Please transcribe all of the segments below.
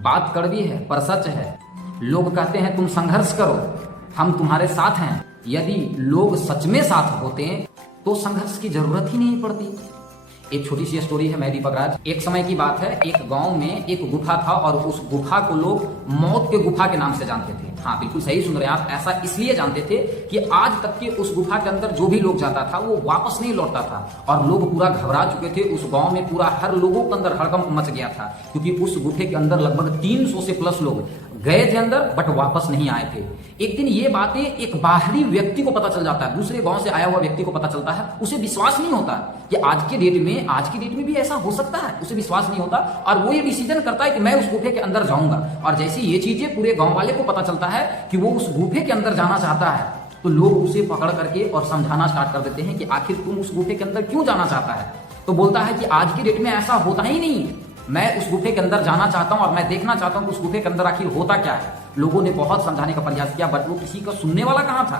बात कड़वी है पर सच है। लोग कहते हैं तुम संघर्ष करो, हम तुम्हारे साथ हैं। यदि लोग सच में साथ होते तो संघर्ष की जरूरत ही नहीं पड़ती। एक छोटी सी स्टोरी है, मैं दीपक राज। एक समय की बात है, एक गांव में एक गुफा था और उस गुफा को लोग मौत के गुफा के नाम से जानते थे। हाँ, बिल्कुल सही सुन रहे हैं आप। ऐसा इसलिए जानते थे कि आज तक के उस गुफा के अंदर जो भी लोग जाता था वो वापस नहीं लौटता था और लोग पूरा घबरा चुके थे। उस गांव में पूरा हर लोगों के अंदर हड़कंप मच गया था क्योंकि उस गुफे के अंदर लगभग 300 से प्लस लोग गए थे अंदर बट वापस नहीं आए थे। एक दिन ये बातें एक बाहरी व्यक्ति को पता चल जाता है, दूसरे गांव से आया हुआ व्यक्ति को पता चलता है। उसे विश्वास नहीं होता कि आज की डेट में भी ऐसा हो सकता है। उसे विश्वास नहीं होता और वो ये डिसीजन करता है कि मैं उस गुफे के अंदर जाऊंगा। और जैसे ये चीजें पूरे गांव वाले को पता चलता है कि वो उस गुफे के अंदर जाना चाहता है तो लोग उसे पकड़ करके और समझाना स्टार्ट कर देते हैं कि आखिर तुम उस गुफे के अंदर क्यों जाना चाहता है। तो बोलता है कि आज की डेट में ऐसा होता ही नहीं, मैं उस गुफे के अंदर जाना चाहता हूं और मैं देखना चाहता हूं कि उस गुफे के अंदर आखिर होता क्या है। लोगों ने बहुत समझाने का प्रयास किया बट वो किसी का सुनने वाला कहां था।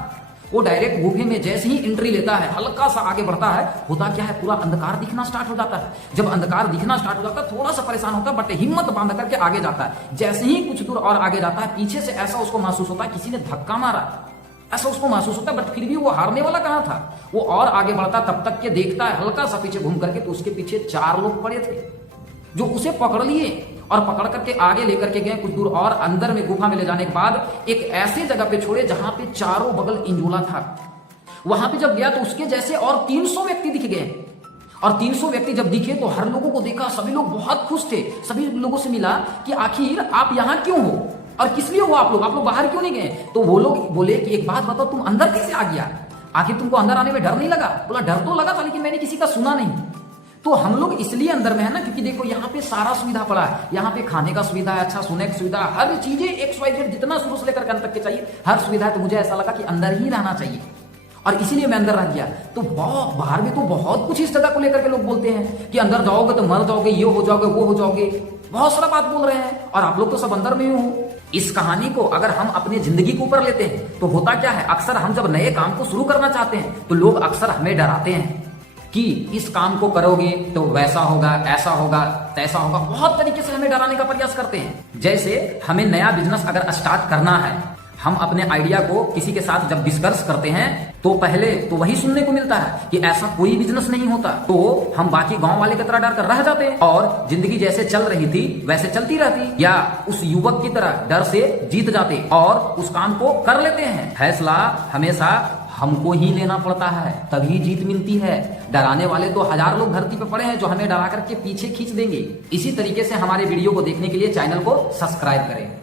वो डायरेक्ट गुफे में जैसे ही एंट्री लेता है, हल्का सा आगे बढ़ता है, होता क्या है, पूरा अंधकार दिखना स्टार्ट हो जाता है। जब अंधकार दिखना स्टार्ट हो जाता है थोड़ा सा परेशान होता है बट हिम्मत बांध करके आगे जाता है। जैसे ही कुछ दूर और आगे जाता है पीछे से ऐसा उसको महसूस होता है किसी ने धक्का मारा, ऐसा उसको महसूस होता है बट फिर भी वो हारने वाला कहां था। वो और आगे बढ़ता तब तक के देखता है हल्का सा पीछे घूम करके तो उसके पीछे 4 लोग पड़े थे जो उसे पकड़ लिए और पकड़ करके आगे लेकर के गए। कुछ दूर और अंदर में गुफा में ले जाने के बाद एक ऐसी जगह पे छोड़े जहां पे चारों बगल इंजोला था। वहां पे जब गया तो उसके जैसे और 300 व्यक्ति दिख गए और 300 व्यक्ति जब दिखे तो हर लोगों को देखा, सभी लोग बहुत खुश थे। सभी लोगों से मिला कि आखिर आप यहां क्यों हो और किस लिए हो आप लोग बाहर क्यों नहीं गए। तो वो लोग बोले कि एक बात बताओ, तुम अंदर कैसे आ गया, आखिर तुमको अंदर आने में डर नहीं लगा। बोला डर तो लगा था लेकिन मैंने किसी का सुना नहीं। तो हम लोग इसलिए अंदर में है ना क्योंकि देखो यहाँ पे सारा सुविधा पड़ा है, यहाँ पे खाने का सुविधा है, अच्छा सोने की सुविधा, हर चीजें XYZ जितना शुरू से लेकर अंत तक के चाहिए हर सुविधा है। तो मुझे ऐसा लगा कि अंदर ही रहना चाहिए और इसीलिए मैं अंदर रह गया। तो बाहर में तो बहुत कुछ इस जगह को लेकर के लोग बोलते हैं कि अंदर जाओगे तो मर जाओगे, ये हो जाओगे, वो हो जाओगे, बहुत सारा बात बोल रहे हैं और आप लोग तो सब अंदर में ही हो। इस कहानी को अगर हम अपनी जिंदगी के ऊपर लेते हैं तो होता क्या है, अक्सर हम जब नए काम को शुरू करना चाहते हैं तो लोग अक्सर हमें डराते हैं कि इस काम को करोगे तो वैसा होगा, ऐसा होगा, तैसा होगा। बहुत तरीके से हमें डराने का प्रयास करते हैं। जैसे हमें नया बिजनेस अगर स्टार्ट करना है, हम अपने आइडिया को किसी के साथ जब डिस्कस करते हैं तो पहले तो वही सुनने को मिलता है कि ऐसा कोई बिजनेस नहीं होता। तो हम बाकी गांव वाले की तरह डर कर रह जाते हैं और जिंदगी जैसे चल रही थी वैसे चलती रहती, या उस युवक की तरह डर से जीत जाते और उस काम को कर लेते हैं। फैसला हमेशा हमको ही लेना पड़ता है तभी जीत मिलती है। डराने वाले तो 1000 लोग धरती पे पड़े हैं जो हमें डरा करके पीछे खींच देंगे। इसी तरीके से हमारे वीडियो को देखने के लिए चैनल को सब्सक्राइब करें।